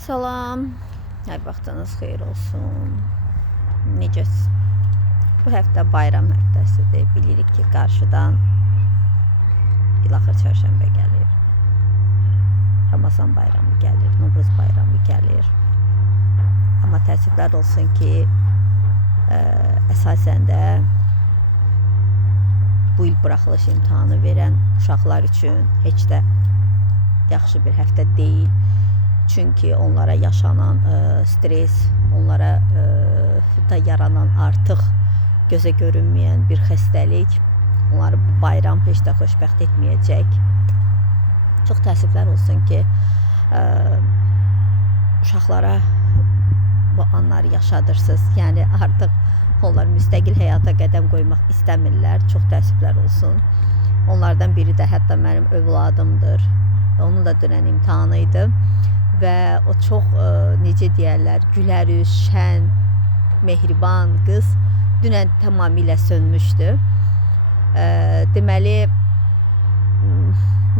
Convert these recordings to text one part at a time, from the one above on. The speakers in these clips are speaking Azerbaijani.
Salam, hər vaxtınız xeyir olsun. Necəsiz? Bu həftə bayram həftəsidir. Bilirik ki, qarşıdan ilaxır çərşənbə gəlir. Ramazan bayramı gəlir, Novruz bayramı gəlir. Amma təəssüflər olsun ki, əsasən də bu il buraxılış imtahanı verən uşaqlar üçün heç də yaxşı bir həftə deyil. Çünki onlara yaşanan stres, onlara da yaranan artıq gözə görünməyən bir xəstəlik onları bu bayram heç də xoşbəxt etməyəcək. Çox təəssüflər olsun ki, uşaqlara bu anları yaşadırsınız. Yəni artıq onlar müstəqil həyata qədəm qoymaq istəmirlər. Çox təəssüflər olsun. Onlardan biri də hətta mənim övladımdır. Onun da dünən imtahanı idi. Və o çox, necə deyərlər, gülərüz, şən, mehriban qız dünən tamamilə sönmüşdü. Deməli,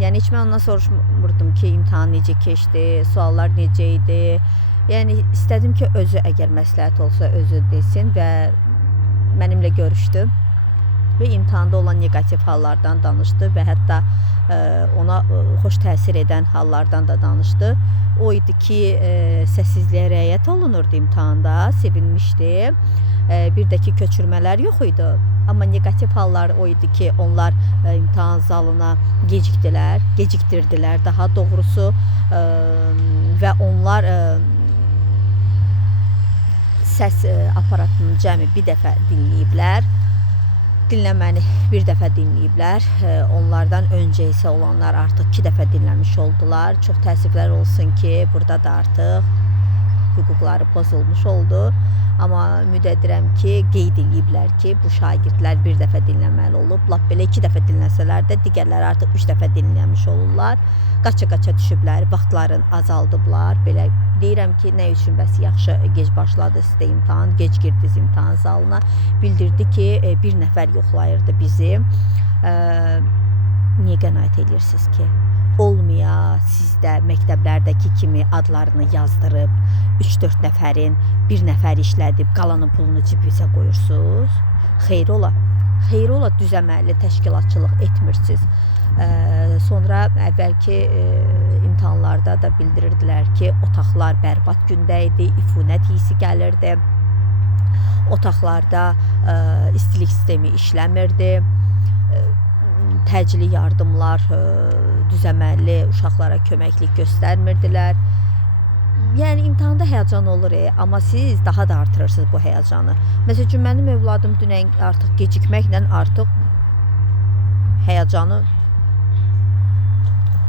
yəni heç mən ondan soruşmurdum ki, imtahan necə keçdi, suallar necə idi. Yəni istədim ki, özü əgər məsləhət olsa özü desin və mənimlə görüşdü və imtahanda olan negativ hallardan danışdı və hətta ona xoş təsir edən hallardan da danışdı. O idi ki, səssizliyə riayət olunurdu imtahanda, sevinmişdi. Bir də ki, köçürmələr yox idi. Amma negativ hallar o idi ki, onlar imtahan zalına gecikdirdilər daha doğrusu və onlar səs aparatını cəmi bir dəfə dinləyiblər. Dinləməni bir dəfə dinləyiblər. Onlardan öncə isə olanlar artıq 2 dəfə dinləmiş oldular. Çox təəssüflər olsun ki, burada da artıq hüquqları pozulmuş oldu. Amma ümid edirəm ki, qeyd ediblər ki, bu şagirdlər bir dəfə dinləməli olub. Lap belə 2 dəfə dinləsələr də digərləri artıq 3 dəfə dinləmiş olurlar. Qaça-qaça düşüblər, vaxtlarını azaldıblar. Belə deyirəm ki, nə üçün bəs yaxşı gec başladı sizdə imtahan, gec girdiniz imtahan zalına. Bildirdi ki, bir nəfər yoxlayırdı bizi. Niyə qənaət edirsiniz ki, olmaya sizdə məktəblərdəki kimi adlarını yazdırıb 3-4 nəfərin bir nəfər işlədib qalanın pulunu cibinizə qoyursunuz? Xeyr ola düzəməlli təşkilatçılıq etmirsiniz. Sonra əvvəlki imtahanlarda da bildirirdilər ki, otaqlar bərbad gündə idi, ifunət hissi gəlirdi. Otaqlarda istilik sistemi işləmirdi. Təcili yardımlar düzəməlli uşaqlara köməklik göstərmirdilər. Yəni imtahanda həyəcan olur, amma siz daha da artırırsınız bu həyəcanı. Məsəl üçün, mənim övladım dünən artıq gecikməklə artıq həyəcanı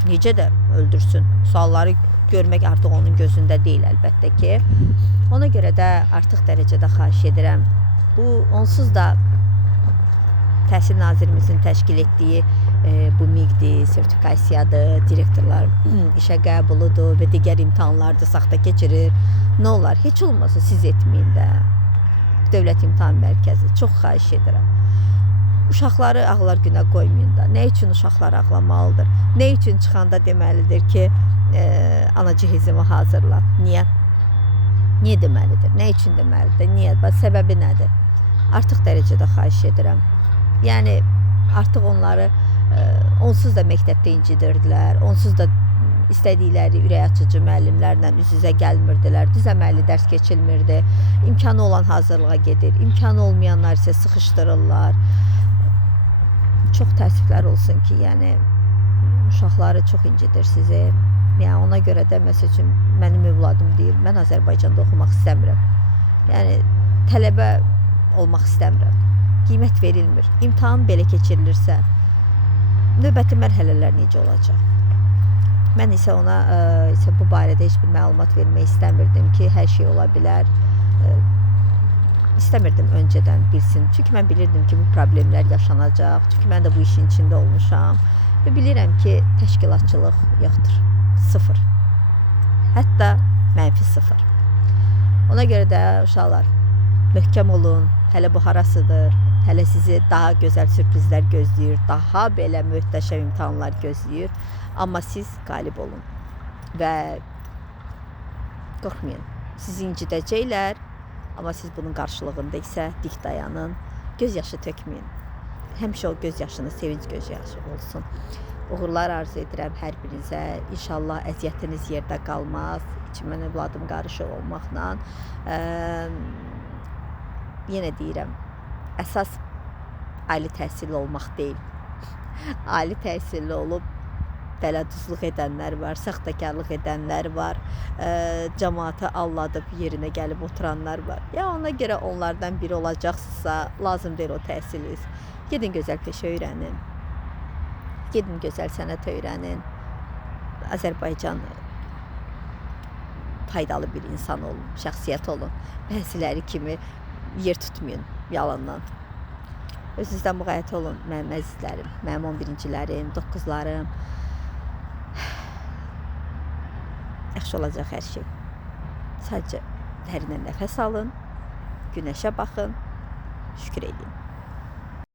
necə də öldürsün. Sualları görmək artıq onun gözündə deyil əlbəttə ki. Ona görə də artıq dərəcədə xahiş edirəm. Bu onsuz da Təhsil Nazirimizin təşkil etdiyi bu miqdir, sertifikasiyadır, direktorlar işə qəbuludur və digər imtahanlarda saxta keçirir. Nə olar? Heç olmasa siz etməyin də. Dövlət İmtahan Mərkəzi. Çox xahiş edirəm. Uşaqları ağlar günə qoymayın da. Nə üçün uşaqlar ağlamalıdır? Nə üçün çıxanda deməlidir ki, ana cihazımı hazırla? Niyə? Niyə deməlidir? Nə üçün deməlidir? Niyə? Səbəbi nədir? Artıq dərəcədə xahiş edirəm. Yəni artıq onları onsuz da məktəbdə incidirdilər, onsuz da istədikləri ürək açıcı müəllimlərlə üz-üzə gəlmirdilər, düzəməlli dərs keçilmirdi, imkanı olan hazırlığa gedir, imkanı olmayanlar isə sıxışdırırlar. Çox təəssüflər olsun ki, yəni uşaqları çox incidir sizi. Yəni ona görə də məsəl üçün mənim övladım deyir, mən Azərbaycanda oxumaq istəmirəm. Yəni tələbə olmaq istəmirəm. Qiymət verilmir. İmtahan belə keçirilirsə, növbəti mərhələlər necə olacaq? Mən isə ona bu barədə heç bir məlumat vermək istəmirdim ki, hər şey ola bilər. İstəmirdim öncədən bilsin. Çünki mən bilirdim ki, bu problemlər yaşanacaq. Çünki mən də bu işin içində olmuşam. Və bilirəm ki, təşkilatçılıq yoxdur. 0. Hətta -0. Ona görə də uşaqlar, möhkəm olun. Hələ bu harasıdır. Hələ sizi daha gözəl sürprizlər gözləyir, daha belə möhtəşəm imtahanlar gözləyir. Amma siz qalib olun və Qorxmayın. Sizi incidəcəklər, amma siz bunun qarşılığında isə dik dayanın. Göz yaşı tökməyin. Həmişə o göz yaşınız sevinç göz yaşı olsun. Uğurlar arzu edirəm hər birinizə. İnşallah əziyyətiniz yerdə qalmaz. İçimən övladım qarışıq olmaqla. Yenə deyirəm, əsas ali təhsilli olmaq deyil. Ali təhsilli olub dələduzluq edənlər var, saxtakarlıq edənlər var, cəmaatı alladıb yerinə gəlib oturanlar var. Ya ona görə onlardan biri olacaqsınızsa, lazım deyil o təhsiliniz. Gedin gözəl peşə öyrənin. Gedin gözəl sənət öyrənin. Azərbaycan faydalı bir insan olun, şəxsiyyət olun. Bəziləri kimi yer tutmayın yalandan. Özünüzdən müğayət olun, mənim əzizlərim, mənim 11-cilərim, 9-larım. Yaxşı olacaq hər şey. Sadəcə dərindən nəfəs alın, günəşə baxın, şükür edin.